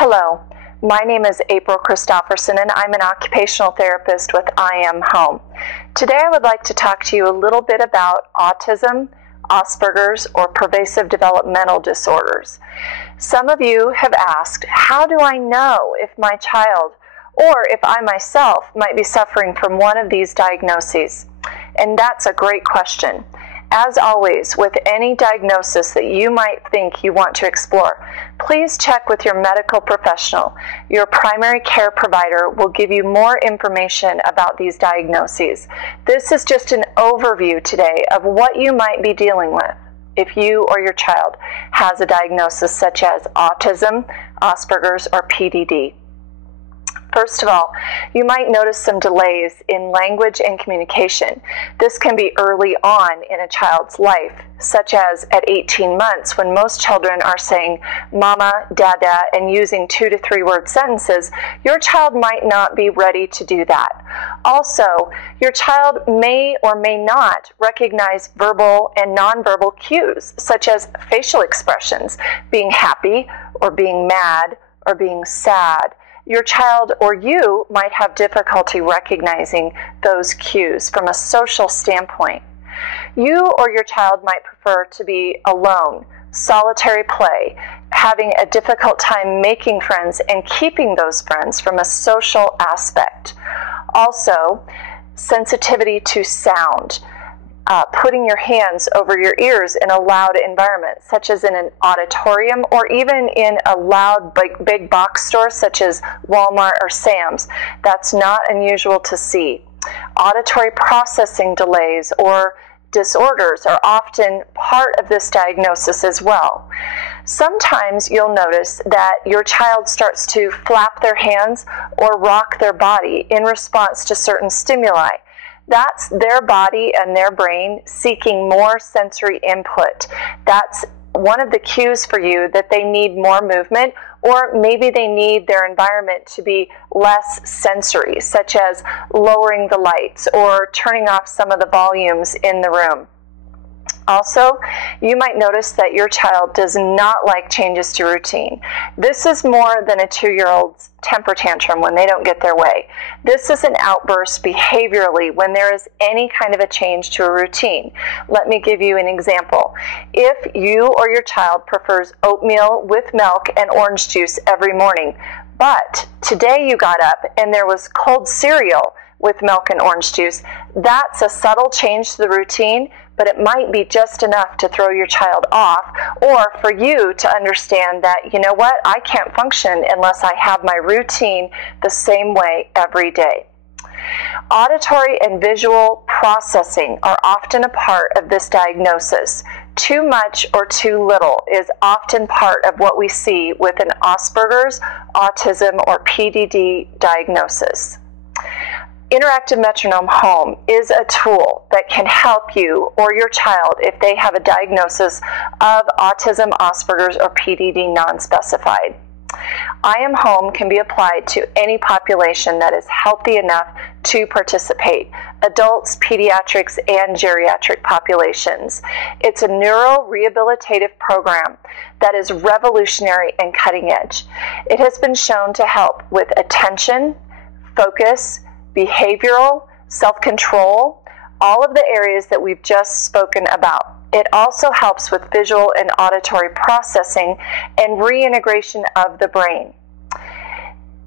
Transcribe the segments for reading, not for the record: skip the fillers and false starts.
Hello, my name is April Christofferson and I'm an occupational therapist with I Am Home. Today I would like to talk to you a little bit about autism, Asperger's, or pervasive developmental disorders. Some of you have asked, how do I know if my child or if I myself might be suffering from one of these diagnoses? And that's a great question. As always, with any diagnosis that you might think you want to explore, please check with your medical professional. Your primary care provider will give you more information about these diagnoses. This is just an overview today of what you might be dealing with if you or your child has a diagnosis such as autism, Asperger's, or PDD. First of all, you might notice some delays in language and communication. This can be early on in a child's life, such as at 18 months when most children are saying mama, dada, and using 2 to 3 word sentences. Your child might not be ready to do that. Also, your child may or may not recognize verbal and nonverbal cues, such as facial expressions, being happy or being mad or being sad. Your child or you might have difficulty recognizing those cues from a social standpoint. You or your child might prefer to be alone, solitary play, having a difficult time making friends and keeping those friends from a social aspect. Also, sensitivity to sound. Putting your hands over your ears in a loud environment, such as in an auditorium or even in a loud big box store such as Walmart or Sam's. That's not unusual to see. Auditory processing delays or disorders are often part of this diagnosis as well. Sometimes you'll notice that your child starts to flap their hands or rock their body in response to certain stimuli. That's their body and their brain seeking more sensory input. That's one of the cues for you that they need more movement, or maybe they need their environment to be less sensory, such as lowering the lights or turning off some of the volumes in the room. Also, you might notice that your child does not like changes to routine. This is more than a 2-year-old's temper tantrum when they don't get their way. This is an outburst behaviorally when there is any kind of a change to a routine. Let me give you an example. If you or your child prefers oatmeal with milk and orange juice every morning, but today you got up and there was cold cereal with milk and orange juice, that's a subtle change to the routine, but it might be just enough to throw your child off, or for you to understand that, you know what, I can't function unless I have my routine the same way every day. Auditory and visual processing are often a part of this diagnosis. Too much or too little is often part of what we see with an Asperger's, autism, or PDD diagnosis. Interactive Metronome Home is a tool that can help you or your child if they have a diagnosis of autism, Asperger's, or PDD non-specified. I Am Home can be applied to any population that is healthy enough to participate, adults, pediatrics, and geriatric populations. It's a neuro-rehabilitative program that is revolutionary and cutting edge. It has been shown to help with attention, focus, behavioral, self-control, all of the areas that we've just spoken about. It also helps with visual and auditory processing and reintegration of the brain.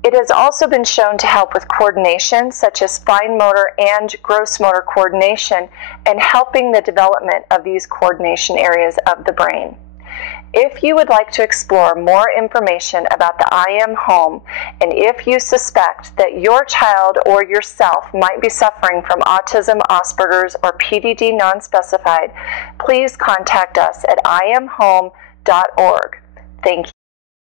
It has also been shown to help with coordination, such as fine motor and gross motor coordination, and helping the development of these coordination areas of the brain. If you would like to explore more information about the I Am Home, and if you suspect that your child or yourself might be suffering from autism, Asperger's, or PDD non-specified, please contact us at iamhome.org. Thank you.